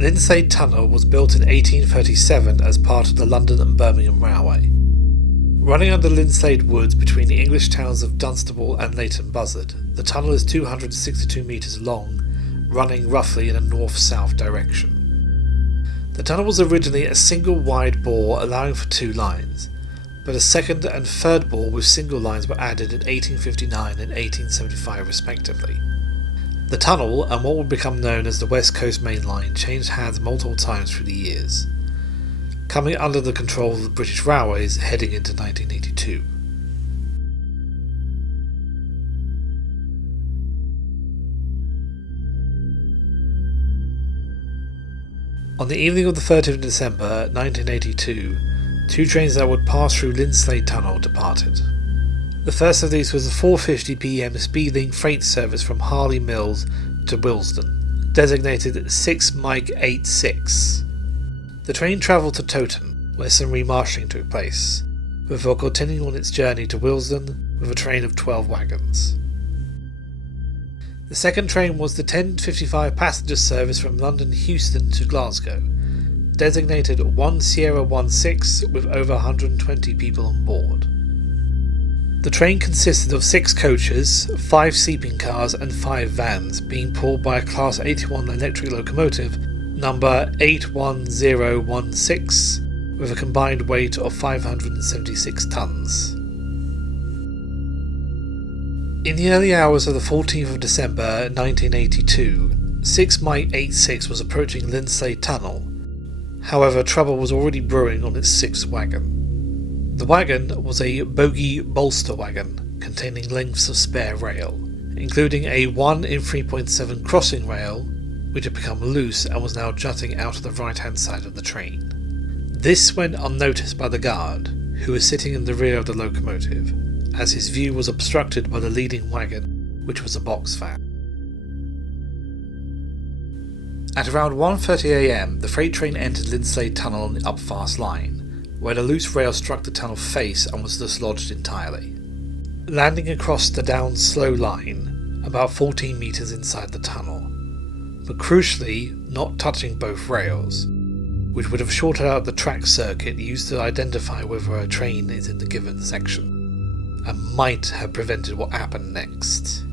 Linslade Tunnel was built in 1837 as part of the London and Birmingham Railway. Running under Linslade Woods between the English towns of Dunstable and Leighton Buzzard, the tunnel is 262 metres long, running roughly in a north-south direction. The tunnel was originally a single wide bore allowing for 2 lines, but a second and third bore with single lines were added in 1859 and 1875 respectively. The tunnel, and what would become known as the West Coast Main Line, changed hands multiple times through the years, coming under the control of the British Railways heading into 1982. On the evening of the 30th of December 1982, 2 trains that would pass through Linslade Tunnel departed. The first of these was a 4:50 p.m. Speedlink freight service from Harley Mills to Willesden, designated 6 Mike 86. The train travelled to Towton, where some remarshalling took place, before continuing on its journey to Willesden with a train of 12 wagons. The second train was the 10:55 passenger service from London Euston to Glasgow, designated 1 Sierra 16 with over 120 people on board. The train consisted of 6 coaches, 5 sleeping cars and 5 vans, being pulled by a Class 81 electric locomotive, number 81016, with a combined weight of 576 tons. In the early hours of the 14th of December 1982, 6 Mike 86 was approaching Linslade Tunnel. However, trouble was already brewing on its 6th wagon. The wagon was a bogie bolster wagon containing lengths of spare rail, including a 1 in 3.7 crossing rail, which had become loose and was now jutting out of the right-hand side of the train. This went unnoticed by the guard, who was sitting in the rear of the locomotive, as his view was obstructed by the leading wagon, which was a box van. At around 1:30 a.m, the freight train entered Linslade Tunnel on the up-fast line, where the loose rail struck the tunnel face and was dislodged entirely, landing across the down slow line about 14 metres inside the tunnel, but crucially not touching both rails, which would have shorted out the track circuit used to identify whether a train is in the given section, and might have prevented what happened next.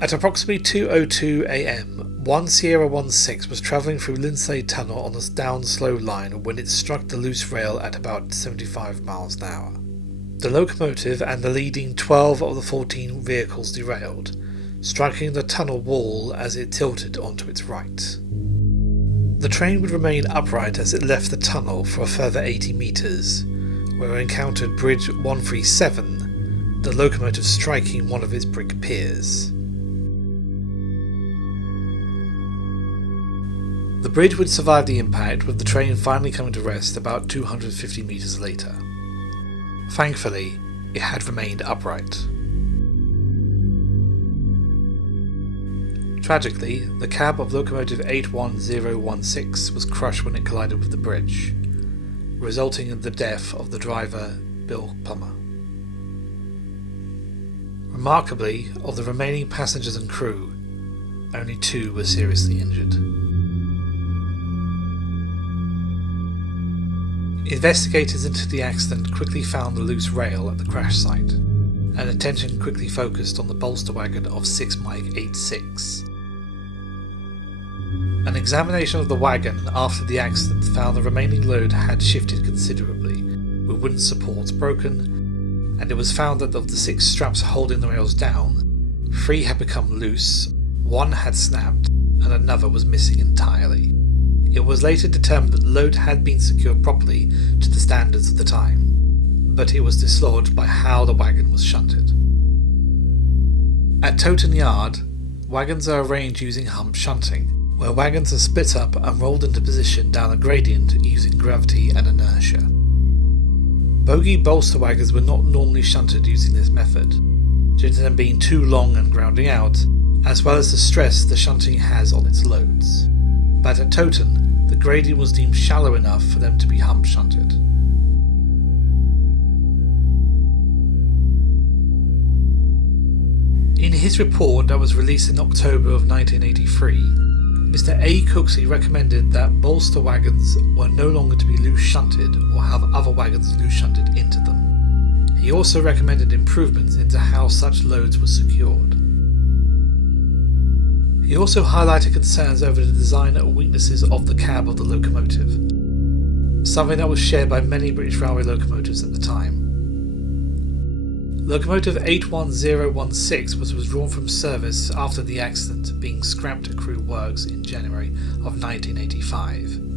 At approximately 2:02 a.m, 1 Sierra 16 was travelling through Linslade Tunnel on a down slow line when it struck the loose rail at about 75 miles an hour. The locomotive and the leading 12 of the 14 vehicles derailed, striking the tunnel wall as it tilted onto its right. The train would remain upright as it left the tunnel for a further 80 metres, where it encountered Bridge 137, the locomotive striking one of its brick piers. The bridge would survive the impact, with the train finally coming to rest about 250 metres later. Thankfully, it had remained upright. Tragically, the cab of locomotive 81016 was crushed when it collided with the bridge, resulting in the death of the driver, Bill Plummer. Remarkably, of the remaining passengers and crew, only 2 were seriously injured. Investigators into the accident quickly found the loose rail at the crash site, and attention quickly focused on the bolster wagon of 6 Mike 86. An examination of the wagon after the accident found the remaining load had shifted considerably, with wooden supports broken, and it was found that of the 6 straps holding the rails down, 3 had become loose, 1 had snapped, and another was missing entirely. It was later determined that the load had been secured properly to the standards of the time, but it was dislodged by how the wagon was shunted. At Towton Yard, wagons are arranged using hump shunting, where wagons are split up and rolled into position down a gradient using gravity and inertia. Bogie bolster wagons were not normally shunted using this method, due to them being too long and grounding out, as well as the stress the shunting has on its loads. But at Towton, the gradient was deemed shallow enough for them to be hump shunted. In his report that was released in October of 1983, Mr. A. Cooksey recommended that bolster wagons were no longer to be loose shunted or have other wagons loose shunted into them. He also recommended improvements into how such loads were secured. He also highlighted concerns over the design weaknesses of the cab of the locomotive, something that was shared by many British Railway locomotives at the time. Locomotive 81016 was withdrawn from service after the accident, being scrapped at Crewe Works in January of 1985.